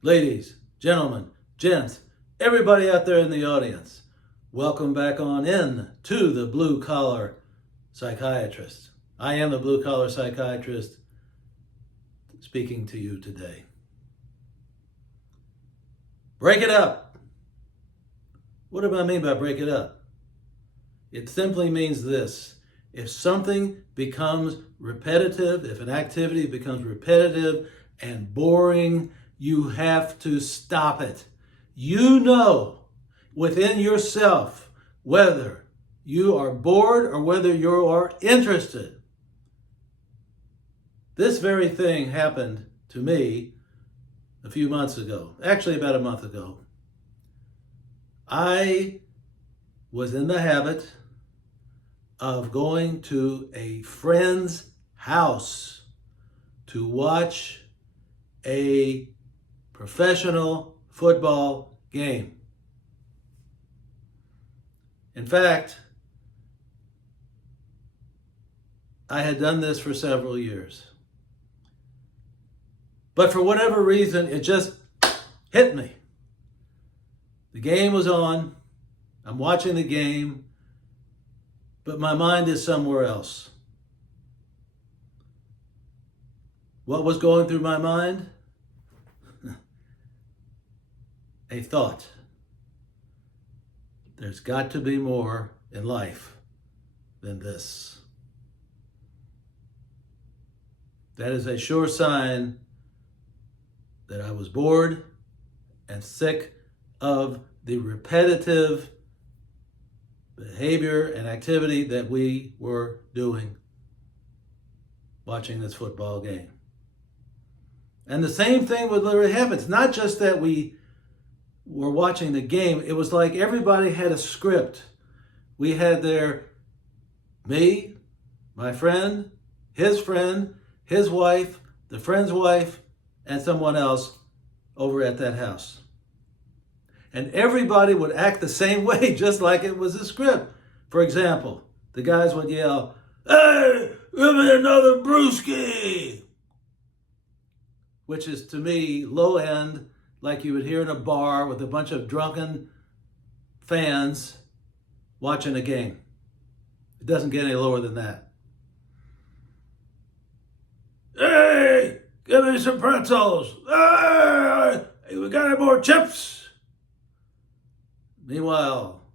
Ladies, gentlemen, gents, everybody out there in the audience, welcome back on in to the Blue Collar Psychiatrist. I am the Blue Collar Psychiatrist speaking to you today. Break it up. What do I mean by break it up? It simply means this. If something becomes repetitive, if an activity becomes repetitive and boring, you have to stop it. You know within yourself whether you are bored or whether you are interested. This very thing happened to me a few months ago, actually about a month ago. I was in the habit of going to a friend's house to watch a professional football game. In fact, I had done this for several years. But for whatever reason, it just hit me. The game was on. I'm watching the game, but my mind is somewhere else. What was going through my mind? A thought. There's got to be more in life than this. That is a sure sign that I was bored and sick of the repetitive behavior and activity that we were doing watching this football game. And the same thing would literally happen. It's not just that we were watching the game. It was like everybody had a script. We had me, my friend, his wife, the friend's wife, and someone else over at that house. And everybody would act the same way, just like it was a script. For example, the guys would yell, "Hey, give me another brewski!" Which is, to me, low end, like you would hear in a bar with a bunch of drunken fans watching a game. It doesn't get any lower than that. "Hey, give me some pretzels. Hey, we got any more chips?" Meanwhile,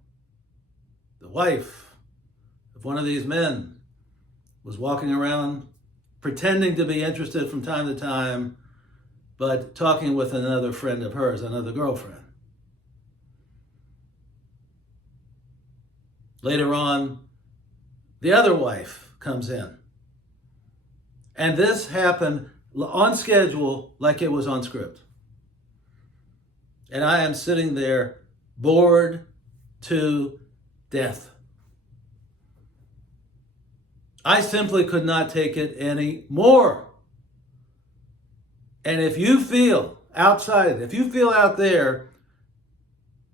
the wife of one of these men was walking around pretending to be interested from time to time, but talking with another friend of hers, another girlfriend. Later on, the other wife comes in. And this happened on schedule like it was on script. And I am sitting there bored to death. I simply could not take it anymore. And if you feel outside, if you feel out there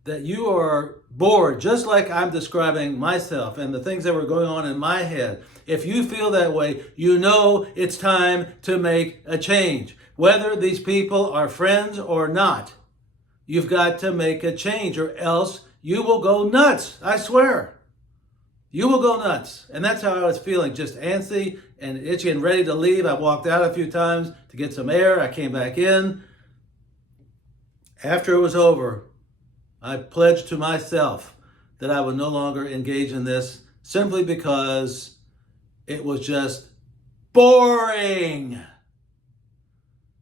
that you are bored, just like I'm describing myself and the things that were going on in my head, if you feel that way, you know it's time to make a change. Whether these people are friends or not, you've got to make a change or else you will go nuts. I swear. You will go nuts. And that's how I was feeling, just antsy and itchy and ready to leave. I walked out a few times to get some air. I came back in. After it was over, I pledged to myself that I would no longer engage in this simply because it was just boring.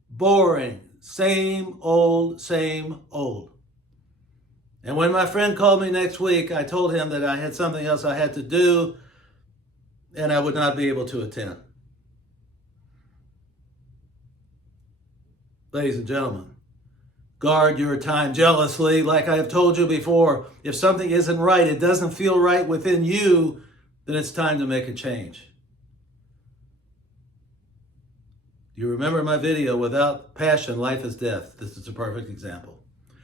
Boring. Same old, same old. And when my friend called me next week, I told him that I had something else I had to do and I would not be able to attend. Ladies and gentlemen, guard your time jealously. Like I have told you before, if something isn't right, it doesn't feel right within you, then it's time to make a change. You remember my video, Without Passion, Life is Death. This is a perfect example.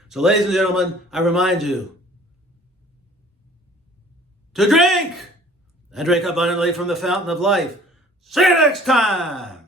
So ladies and gentlemen, I remind you to drink and drink abundantly from the fountain of life. See you next time.